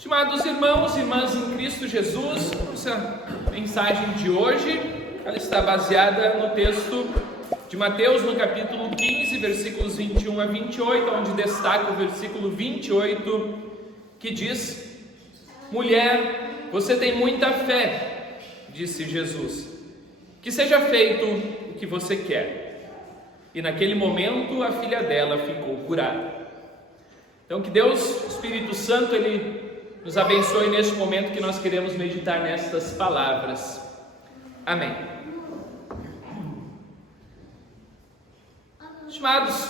Estimados irmãos e irmãs em Cristo Jesus, essa mensagem de hoje, ela está baseada no texto de Mateus, no capítulo 15, versículos 21 a 28, onde destaca o versículo 28, que diz: Mulher, você tem muita fé, disse Jesus, que seja feito o que você quer. E naquele momento a filha dela ficou curada. Então que Deus, Espírito Santo, Ele nos abençoe neste momento que nós queremos meditar nestas palavras. Amém. Estimados,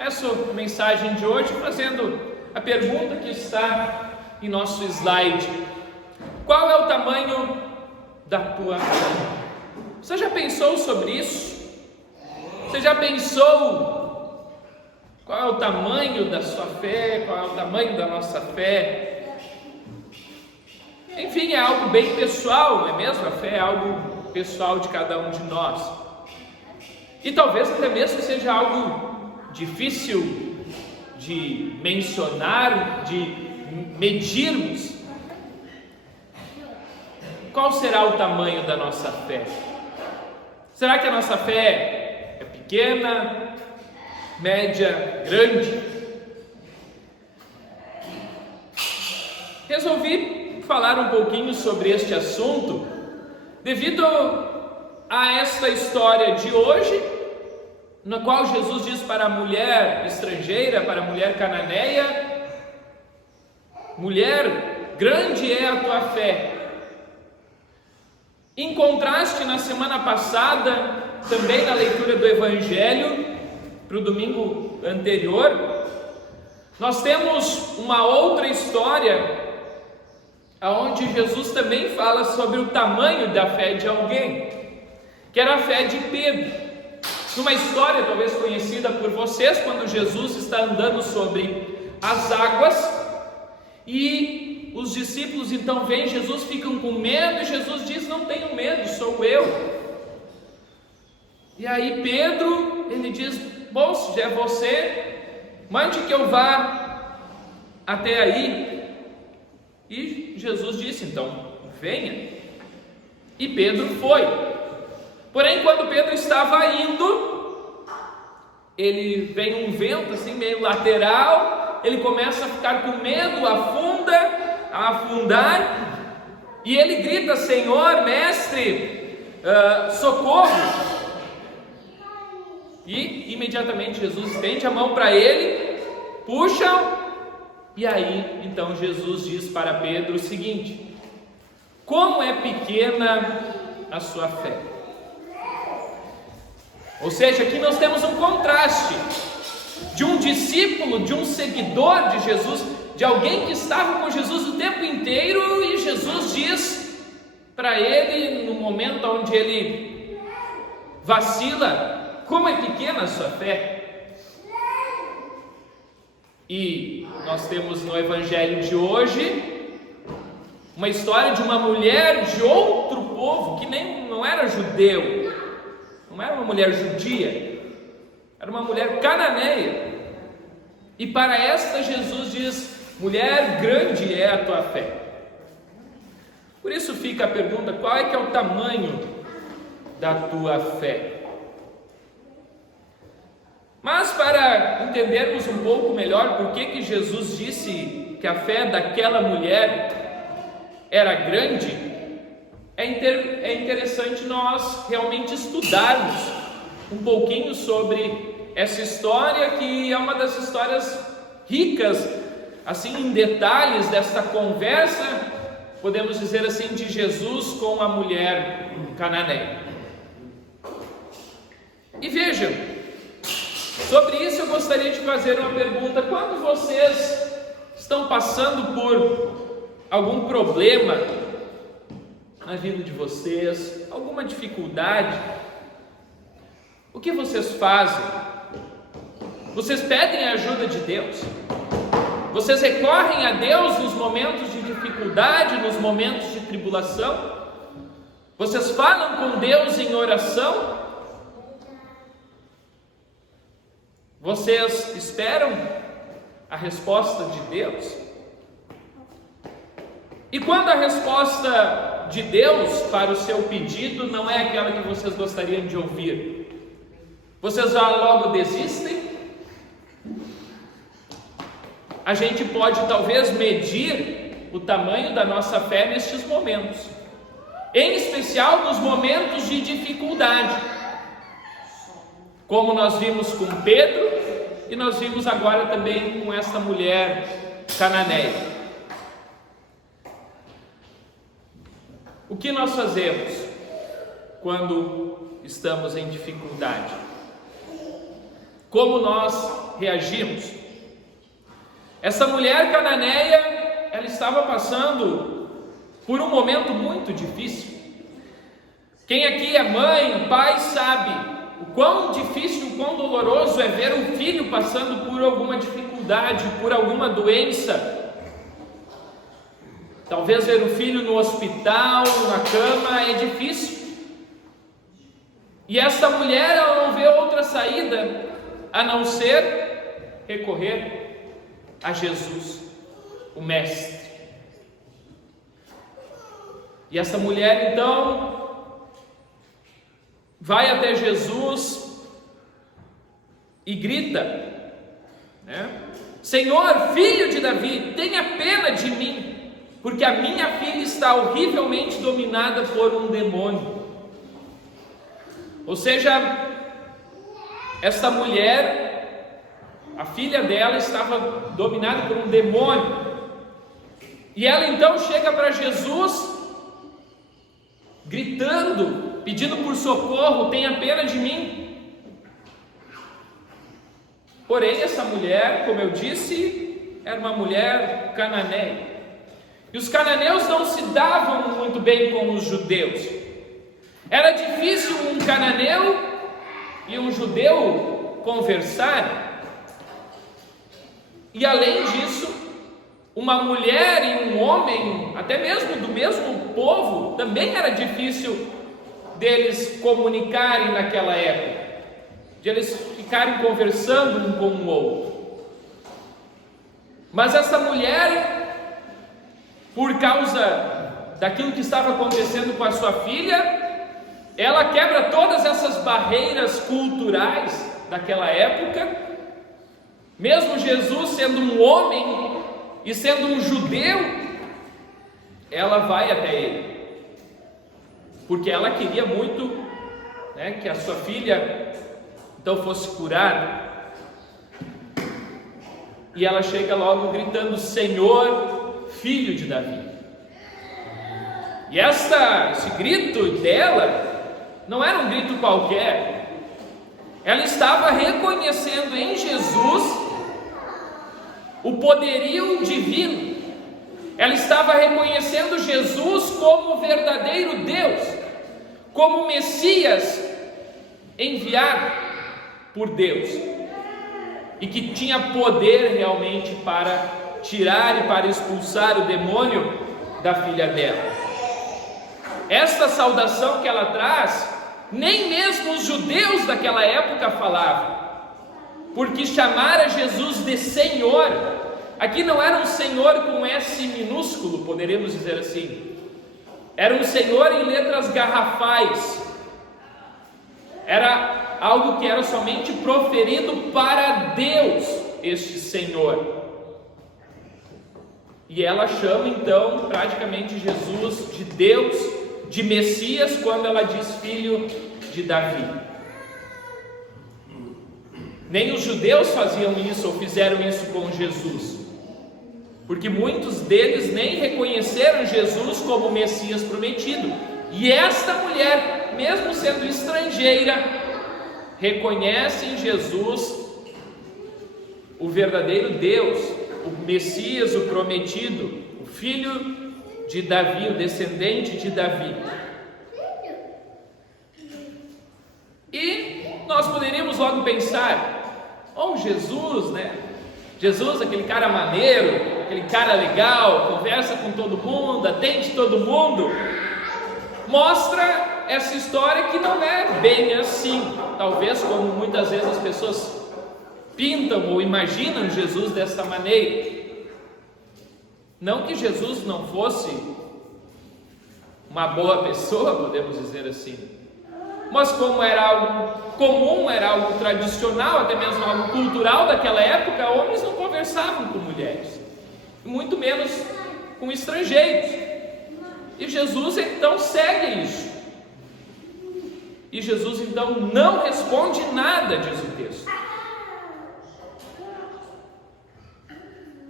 essa é a mensagem de hoje fazendo a pergunta que está em nosso slide: qual é o tamanho da tua fé? Você já pensou sobre isso? Você já pensou qual é o tamanho da sua fé? Qual é o tamanho da nossa fé? Enfim, é algo bem pessoal, não é mesmo? A fé é algo pessoal de cada um de nós. E talvez até mesmo seja algo difícil de mencionar, de medirmos. Qual será o tamanho da nossa fé? Será que a nossa fé é pequena, média, grande? Resolvi falar um pouquinho sobre este assunto devido a esta história de hoje, na qual Jesus diz para a mulher estrangeira, para a mulher cananeia: mulher, grande é a tua fé. Em contraste, na semana passada, também na leitura do Evangelho, para o domingo anterior, nós temos uma outra história aonde Jesus também fala sobre o tamanho da fé de alguém, que era a fé de Pedro. Numa história talvez conhecida por vocês, quando Jesus está andando sobre as águas e os discípulos então veem Jesus, ficam com medo, e Jesus diz: não tenham medo, sou eu. E aí Pedro, ele diz: bom, se é você, mande que eu vá até aí. E Jesus disse: então venha. E Pedro foi. Porém, quando Pedro estava indo, ele vem um vento assim meio lateral, ele começa a ficar com medo, afunda, a afundar, e ele grita: Senhor, mestre, socorro. E imediatamente Jesus estende a mão para ele, puxa. E aí, então, Jesus diz para Pedro o seguinte: como é pequena a sua fé. Ou seja, aqui nós temos um contraste de um discípulo, de um seguidor de Jesus, de alguém que estava com Jesus o tempo inteiro, e Jesus diz para ele, no momento onde ele vacila, como é pequena a sua fé. E nós temos no Evangelho de hoje uma história de uma mulher de outro povo, que não era judeu, não era uma mulher judia, era uma mulher cananeia. E para esta Jesus diz: mulher, grande é a tua fé. Por isso fica a pergunta: qual é que é o tamanho da tua fé? Mas para entendermos um pouco melhor por que Jesus disse que a fé daquela mulher era grande, é interessante nós realmente estudarmos um pouquinho sobre essa história, que é uma das histórias ricas, assim, em detalhes desta conversa, podemos dizer assim, de Jesus com a mulher cananeia. E vejam, sobre isso eu gostaria de fazer uma pergunta: quando vocês estão passando por algum problema na vida de vocês, alguma dificuldade, o que vocês fazem? Vocês pedem a ajuda de Deus? Vocês recorrem a Deus nos momentos de dificuldade, nos momentos de tribulação? Vocês falam com Deus em oração? Vocês esperam a resposta de Deus? E quando a resposta de Deus para o seu pedido não é aquela que vocês gostariam de ouvir, vocês já logo desistem? A gente pode talvez medir o tamanho da nossa fé nestes momentos, em especial nos momentos de dificuldade, como nós vimos com Pedro e nós vimos agora também com esta mulher cananeia. O que nós fazemos quando estamos em dificuldade? Como nós reagimos? Essa mulher cananeia, ela estava passando por um momento muito difícil. Quem aqui é mãe, pai, sabe o quão difícil, o quão doloroso é ver um filho passando por alguma dificuldade, por alguma doença. Talvez ver o filho no hospital, na cama, é difícil. E esta mulher, ela não vê outra saída a não ser recorrer a Jesus, o Mestre. E essa mulher então vai até Jesus e grita, né? Senhor, filho de Davi, tenha pena de mim, porque a minha filha está horrivelmente dominada por um demônio. Ou seja, esta mulher, a filha dela estava dominada por um demônio. E ela então chega para Jesus, gritando, pedindo por socorro, tenha pena de mim. Porém, essa mulher, como eu disse, era uma mulher cananeia. E os cananeus não se davam muito bem com os judeus. Era difícil um cananeu e um judeu conversarem. E além disso, uma mulher e um homem, até mesmo do mesmo povo, também era difícil deles comunicarem naquela época, de eles ficarem conversando um com o outro. Mas essa mulher, por causa daquilo que estava acontecendo com a sua filha, ela quebra todas essas barreiras culturais daquela época. Mesmo Jesus sendo um homem e sendo um judeu, ela vai até ele, porque ela queria muito, né, que a sua filha então fosse curada. E ela chega logo gritando, Senhor, filho de Davi. E esse grito dela não era um grito qualquer. Ela estava reconhecendo em Jesus o poderio divino. Ela estava reconhecendo Jesus como o verdadeiro Deus, como o Messias enviado por Deus, e que tinha poder realmente para tirar e para expulsar o demônio da filha dela. Esta saudação que ela traz, nem mesmo os judeus daquela época falavam, porque chamar a Jesus de Senhor, aqui não era um Senhor com S minúsculo, poderíamos dizer assim, era um Senhor em letras garrafais, era algo que era somente proferido para Deus, este Senhor. E ela chama então praticamente Jesus de Deus, de Messias, quando ela diz filho de Davi. Nem os judeus faziam isso ou fizeram isso com Jesus, porque muitos deles nem reconheceram Jesus como o Messias prometido. E esta mulher, mesmo sendo estrangeira, reconhece em Jesus o verdadeiro Deus, o Messias, o prometido, o filho de Davi, o descendente de Davi. E nós poderíamos logo pensar, Jesus, né? Jesus, aquele cara maneiro, aquele cara legal, conversa com todo mundo, atende todo mundo. Mostra essa história que não é bem assim, talvez como muitas vezes as pessoas pintam ou imaginam Jesus dessa maneira. Não que Jesus não fosse uma boa pessoa, podemos dizer assim, mas como era algo comum, era algo tradicional, até mesmo algo cultural daquela época, homens não conversavam com mulheres, muito menos com estrangeiros. E Jesus então segue isso. E Jesus então não responde nada, diz o texto.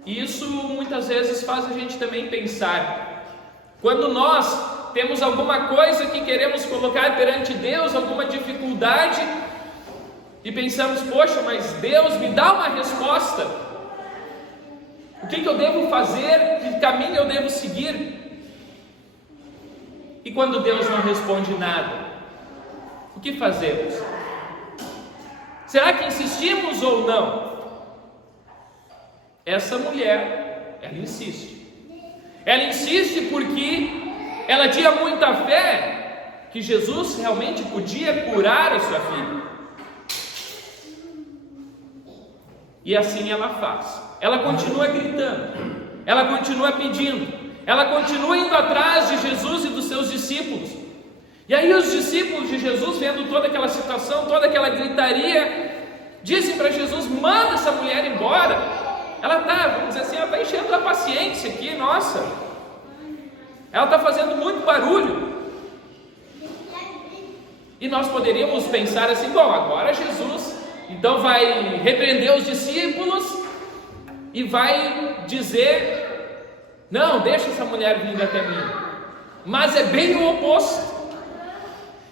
Isso muitas vezes faz a gente também pensar. Quando nós temos alguma coisa que queremos colocar perante Deus, alguma dificuldade, e pensamos, poxa, mas Deus me dá uma resposta. O que eu devo fazer? Que caminho eu devo seguir? E quando Deus não responde nada, o que fazemos? Será que insistimos ou não? Essa mulher, ela insiste. Ela insiste porque ela tinha muita fé que Jesus realmente podia curar a sua filha. E assim ela faz. Ela continua gritando, ela continua pedindo, ela continua indo atrás de Jesus e dos seus discípulos. E aí os discípulos de Jesus, vendo toda aquela situação, toda aquela gritaria, dizem para Jesus: manda essa mulher embora. Ela está, vamos dizer assim, ela está enchendo a paciência aqui, nossa. Ela está fazendo muito barulho. E nós poderíamos pensar assim: bom, agora Jesus então vai repreender os discípulos e vai dizer: não, deixa essa mulher vir até mim. Mas é bem o oposto.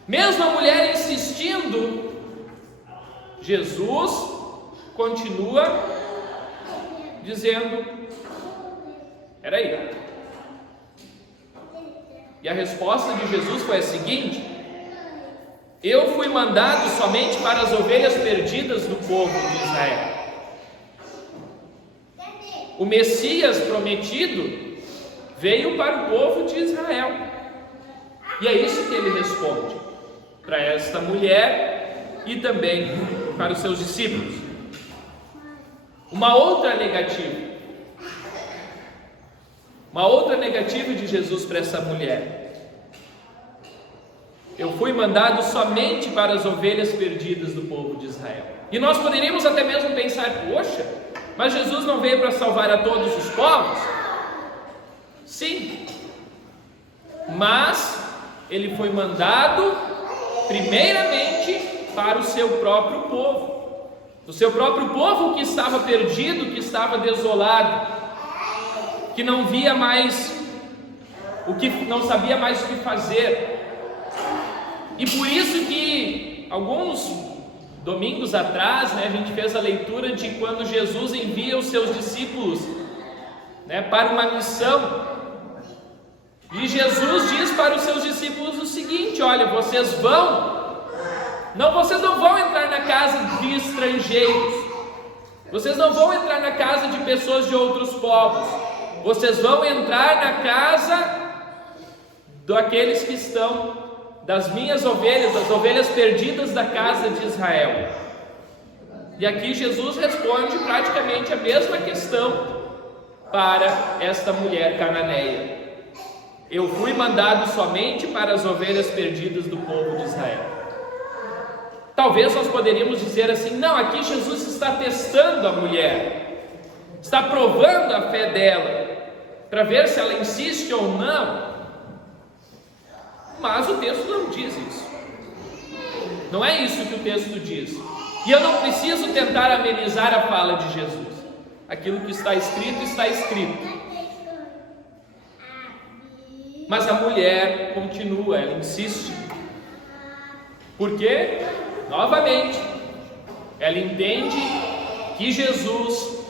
Mesmo a mulher insistindo, Jesus continua dizendo: peraí. E a resposta de Jesus foi a seguinte: eu fui mandado somente para as ovelhas perdidas do povo de Israel. O Messias prometido veio para o povo de Israel. E é isso que ele responde para esta mulher e também para os seus discípulos. Uma outra negativa de Jesus para essa mulher: eu fui mandado somente para as ovelhas perdidas do povo de Israel. E nós poderíamos até mesmo pensar: poxa, mas Jesus não veio para salvar a todos os povos? Sim, mas ele foi mandado primeiramente para o seu próprio povo, o seu próprio povo que estava perdido, que estava desolado, que não via mais não sabia mais o que fazer. E por isso que alguns domingos atrás, a gente fez a leitura de quando Jesus envia os seus discípulos, para uma missão. E Jesus diz para os seus discípulos o seguinte: olha, vocês não vão entrar na casa de estrangeiros, vocês não vão entrar na casa de pessoas de outros povos, vocês vão entrar na casa daqueles que estão, das minhas ovelhas, das ovelhas perdidas da casa de Israel. E aqui Jesus responde praticamente a mesma questão para esta mulher cananeia: eu fui mandado somente para as ovelhas perdidas do povo de Israel. Talvez nós poderíamos dizer assim: não, aqui Jesus está testando a mulher, está provando a fé dela, para ver se ela insiste ou não. Mas o texto não diz isso. Não é isso que o texto diz. E eu não preciso tentar amenizar a fala de Jesus. Aquilo que está escrito, está escrito. Mas a mulher continua, ela insiste. Por quê? Novamente, ela entende que Jesus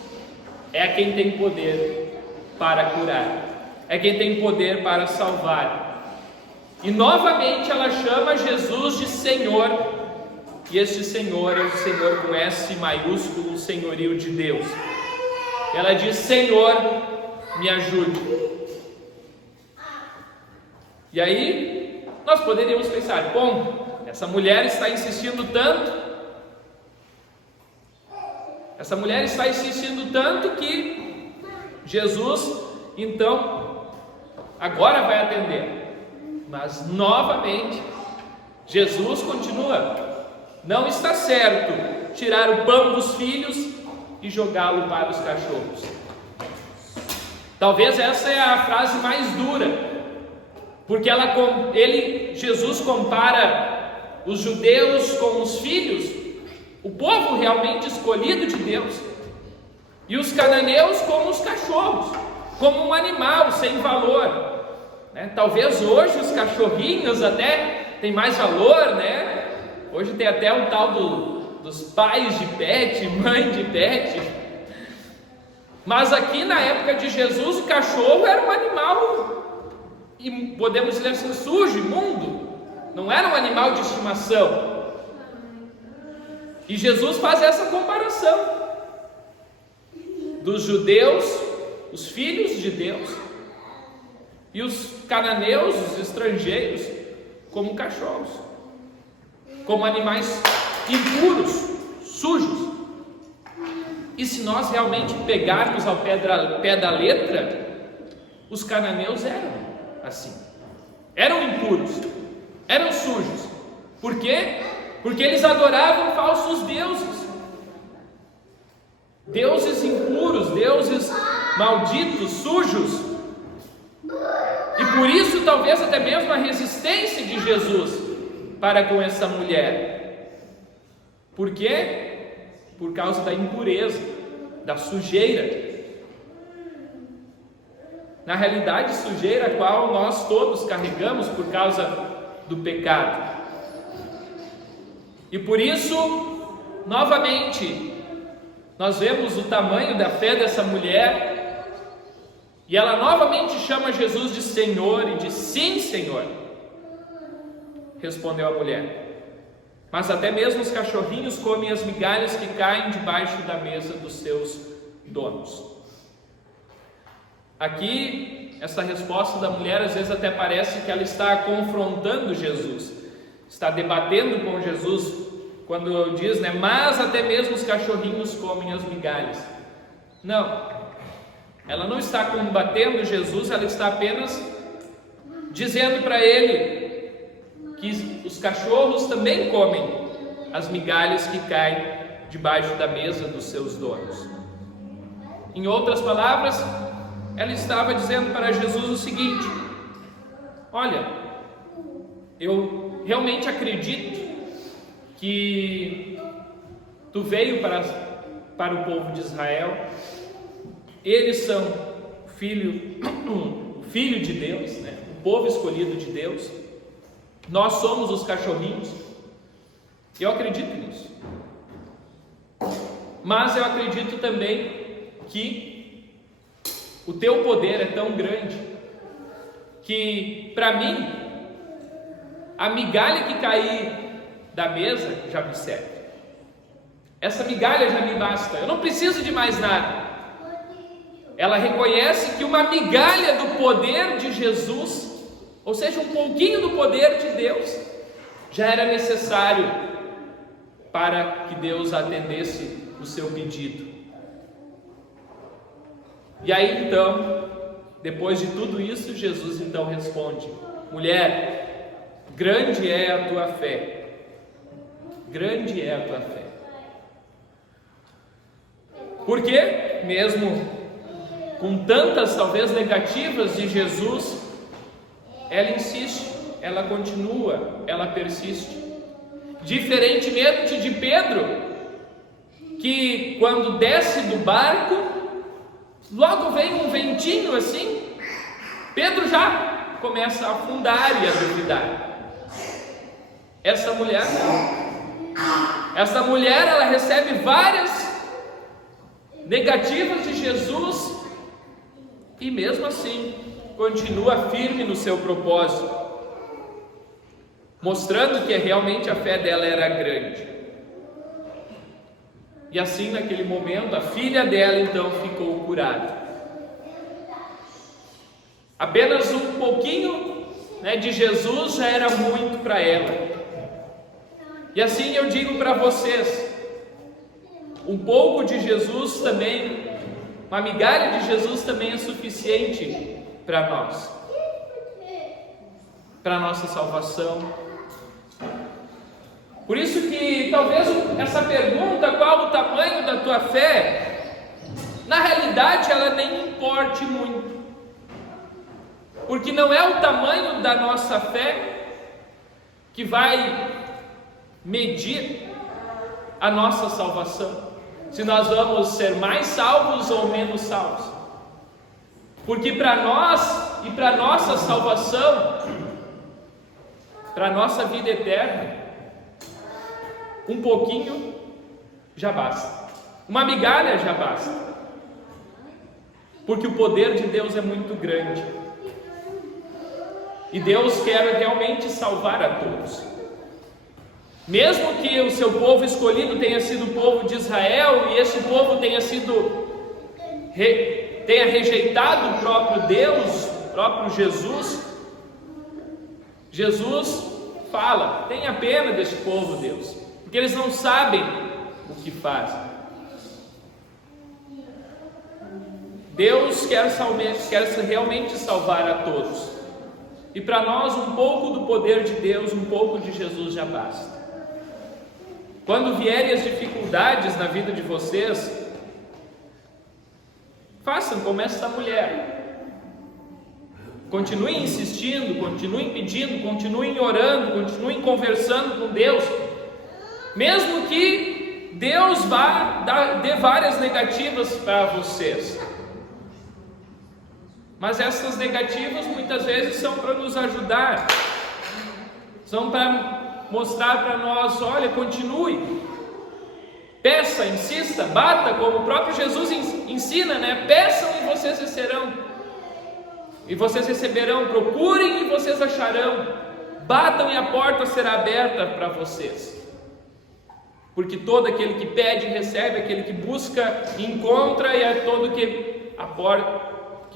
é quem tem poder para curar, é quem tem poder para salvar. E novamente ela chama Jesus de Senhor, e este Senhor é o Senhor com S maiúsculo, o senhorio de Deus. Ela diz: Senhor, me ajude. E aí nós poderíamos pensar: bom, essa mulher está insistindo tanto que Jesus Então, agora vai atender. Mas novamente, Jesus continua: não está certo tirar o pão dos filhos e jogá-lo para os cachorros. Talvez essa é a frase mais dura, porque Jesus compara os judeus com os filhos, o povo realmente escolhido de Deus, e os cananeus como os cachorros, como um animal sem valor, né? Talvez hoje os cachorrinhos até têm mais valor, né? Hoje tem até o tal dos pais de pet, mãe de pet. Mas aqui na época de Jesus, o cachorro era um animal, e podemos dizer assim, sujo, imundo. Não era um animal de estimação. E Jesus faz essa comparação dos judeus, os filhos de Deus, e os cananeus, os estrangeiros, como cachorros, como animais impuros, sujos. E se nós realmente pegarmos ao pé da letra, os cananeus eram assim, eram impuros, eram sujos. Por quê? Porque eles adoravam falsos deuses, deuses impuros, deuses malditos, sujos. E por isso talvez até mesmo a resistência de Jesus para com essa mulher. Por quê? Por causa da impureza, da sujeira. Na realidade, sujeira a qual nós todos carregamos por causa do pecado. E por isso, novamente, nós vemos o tamanho da fé dessa mulher, e ela novamente chama Jesus de Senhor e diz: sim, Senhor. Respondeu a mulher: mas até mesmo os cachorrinhos comem as migalhas que caem debaixo da mesa dos seus donos. Aqui, essa resposta da mulher, às vezes até parece que ela está confrontando Jesus, está debatendo com Jesus, quando diz, né, mas até mesmo os cachorrinhos comem as migalhas. Não, ela não está combatendo Jesus, ela está apenas dizendo para ele que os cachorros também comem as migalhas que caem debaixo da mesa dos seus donos. Em outras palavras, ela estava dizendo para Jesus o seguinte: olha, eu realmente acredito que tu veio para o povo de Israel, eles são o filho de Deus, né? O povo escolhido de Deus. Nós somos os cachorrinhos. Eu acredito nisso. Mas eu acredito também que o teu poder é tão grande que, para mim, a migalha que cair da mesa já me serve. Essa migalha já me basta. Eu não preciso de mais nada. Ela reconhece que uma migalha do poder de Jesus, ou seja, um pouquinho do poder de Deus, já era necessário para que Deus atendesse o seu pedido. E aí então, depois de tudo isso, Jesus então responde: mulher, grande é a tua fé. Grande é a tua fé. Porque mesmo com tantas talvez negativas de Jesus, ela insiste, ela continua, ela persiste. Diferentemente de Pedro, que quando desce do barco, logo vem um ventinho assim, Pedro já começa a afundar e a duvidar. Essa mulher não. Essa mulher, ela recebe várias negativas de Jesus e mesmo assim continua firme no seu propósito, mostrando que realmente a fé dela era grande. E assim, naquele momento, a filha dela então ficou curada. Apenas um pouquinho, né, de Jesus já era muito para ela. E assim eu digo para vocês, um pouco de Jesus também Uma migalha de Jesus também é suficiente para nós, para a nossa salvação. Por isso que talvez essa pergunta, qual o tamanho da tua fé, na realidade ela nem importe muito, porque não é o tamanho da nossa fé que vai medir a nossa salvação, se nós vamos ser mais salvos ou menos salvos, porque para nós e para nossa salvação, para a nossa vida eterna, um pouquinho já basta, uma migalha já basta, porque o poder de Deus é muito grande, e Deus quer realmente salvar a todos, mesmo que o seu povo escolhido tenha sido o povo de Israel, e esse povo tenha rejeitado o próprio Deus, o próprio Jesus. Jesus fala: tenha pena deste povo, Deus, porque eles não sabem o que fazem. Deus quer realmente salvar a todos, e para nós um pouco do poder de Deus, um pouco de Jesus já basta. Quando vierem as dificuldades na vida de vocês, façam como essa mulher. Continuem insistindo, continuem pedindo, continuem orando, continuem conversando com Deus, mesmo que Deus dê várias negativas para vocês. Mas essas negativas muitas vezes são para nos ajudar, são para mostrar para nós: olha, continue, peça, insista, bata, como o próprio Jesus ensina, né? Peçam e vocês receberão, procurem e vocês acharão, batam e a porta será aberta para vocês, porque todo aquele que pede recebe, aquele que busca encontra, e é todo que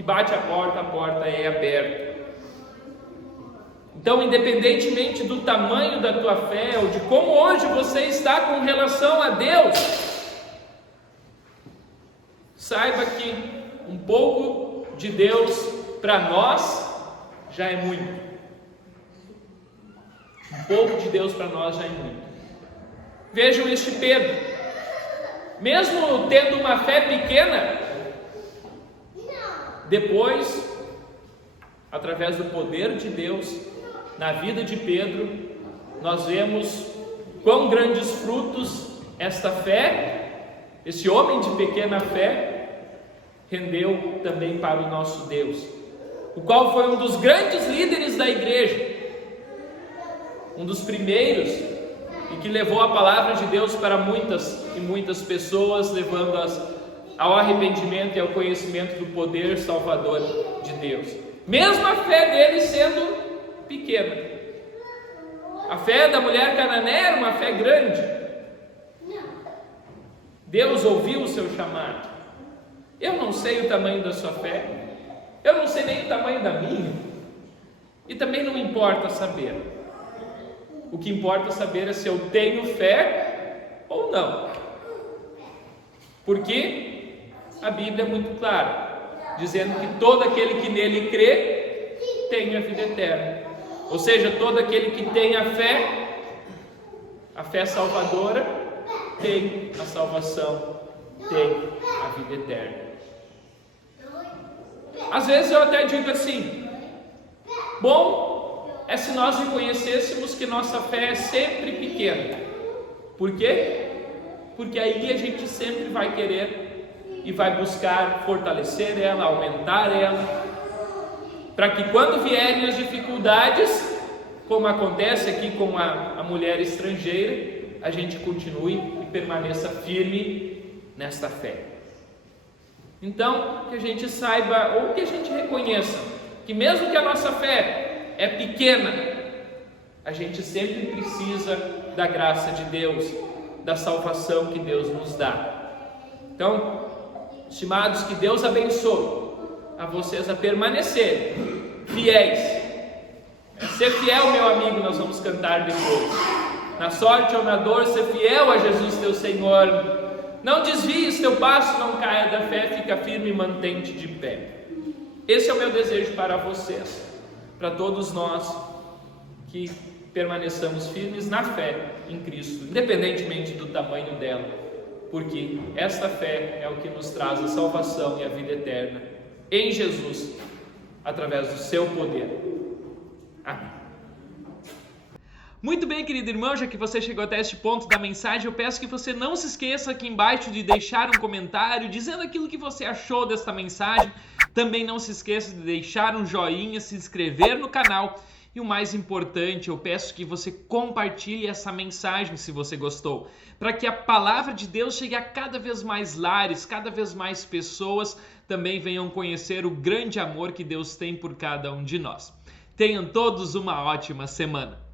bate a porta é aberta. Então, independentemente do tamanho da tua fé, ou de como hoje você está com relação a Deus, saiba que um pouco de Deus para nós já é muito. Um pouco de Deus para nós já é muito. Vejam este Pedro, mesmo tendo uma fé pequena, depois, através do poder de Deus na vida de Pedro, nós vemos quão grandes frutos esta fé, esse homem de pequena fé, rendeu também para o nosso Deus, o qual foi um dos grandes líderes da igreja, um dos primeiros, e que levou a palavra de Deus para muitas e muitas pessoas, levando-as ao arrependimento e ao conhecimento do poder salvador de Deus, mesmo a fé dele sendo pequena. A fé da mulher cananeia era uma fé grande. Deus ouviu o seu chamado. Eu não sei o tamanho da sua fé, eu não sei nem o tamanho da minha, e também não importa saber. O que importa saber é se eu tenho fé ou não, porque a Bíblia é muito clara, dizendo que todo aquele que nele crê tem a vida eterna. Ou seja, todo aquele que tem a fé salvadora, tem a salvação, tem a vida eterna. Às vezes eu até digo assim: bom é se nós reconhecêssemos que nossa fé é sempre pequena. Por quê? Porque aí a gente sempre vai querer e vai buscar fortalecer ela, aumentar ela, para que quando vierem as dificuldades, como acontece aqui com a mulher estrangeira, a gente continue e permaneça firme nesta fé. Então, que a gente saiba, ou que a gente reconheça, que mesmo que a nossa fé é pequena, a gente sempre precisa da graça de Deus, da salvação que Deus nos dá. Então, estimados, que Deus abençoe a vocês a permanecerem fiéis. Ser fiel, meu amigo, nós vamos cantar depois. Na sorte ou na dor, ser fiel a Jesus teu Senhor. Não desvies teu passo, não caia da fé, fica firme e mantente de pé. Esse é o meu desejo para vocês, para todos nós que permaneçamos firmes na fé em Cristo, independentemente do tamanho dela, porque esta fé é o que nos traz a salvação e a vida eterna em Jesus, através do seu poder. Amém. Muito bem, querido irmão, já que você chegou até este ponto da mensagem, eu peço que você não se esqueça aqui embaixo de deixar um comentário dizendo aquilo que você achou desta mensagem. Também não se esqueça de deixar um joinha, se inscrever no canal e o mais importante, eu peço que você compartilhe essa mensagem se você gostou, para que a palavra de Deus chegue a cada vez mais lares, cada vez mais pessoas também venham conhecer o grande amor que Deus tem por cada um de nós. Tenham todos uma ótima semana.